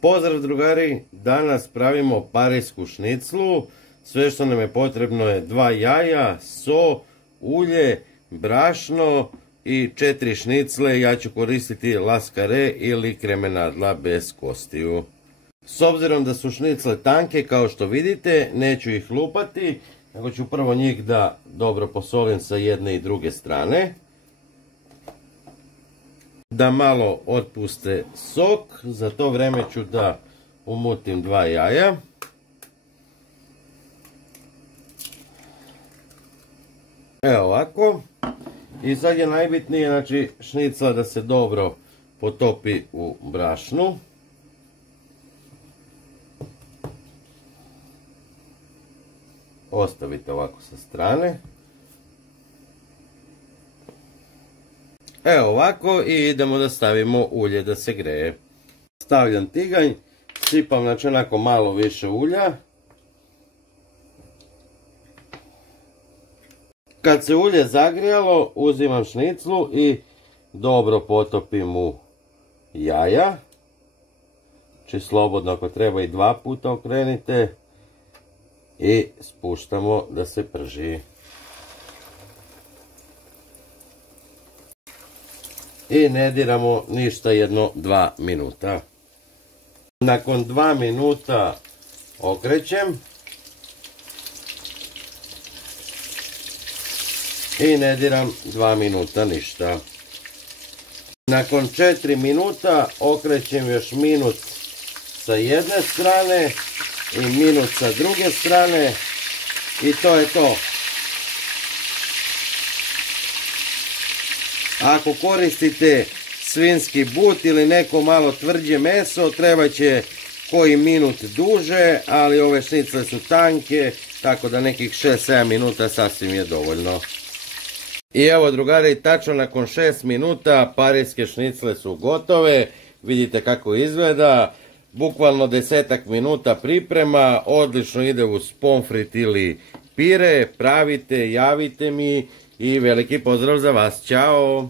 Pozdrav drugari, danas pravimo parijsku šniclu. Sve što nam je potrebno je 2 jaja, so, ulje, brašno i 4 šnicle. Ja ću koristiti laskare ili kremenadla bez kostiju. S obzirom da su šnicle tanke kao što vidite, neću ih lupati, nego ću prvo njih da dobro posolim sa jedne i druge strane. Da malo otpuste sok, za to vrijeme ću da umutim 2 jaja. Evo ovako. I sad je najbitnije, znači, šnicla da se dobro potopi u brašnu. Ostavite ovako sa strane. Evo ovako i idemo da stavimo ulje da se greje. Stavljam tiganj, sipam znači onako malo više ulja. Kad se ulje zagrijalo, uzimam šniclu i dobro potopim u jaja. Znači slobodno, ako treba i 2 puta okrenite. I spuštamo da se prži. I ne diramo ništa 1-2 minuta. Nakon 2 minuta okrećem. I ne diram 2 minuta ništa. Nakon 4 minuta okrećem još minut sa jedne strane i minut sa druge strane. I to je to. Ako koristite svinjski but ili neko malo tvrđe meso, treba će koji minut duže, ali ove šnicle su tanke, tako da nekih 6-7 minuta sasvim je dovoljno. I evo drugari, tačno nakon 6 minuta parijske šnicle su gotove, vidite kako izgleda, bukvalno 10 minuta priprema, odlično ide uz pomfrit ili pire, pravite, javite mi i veliki pozdrav za vas, ćao!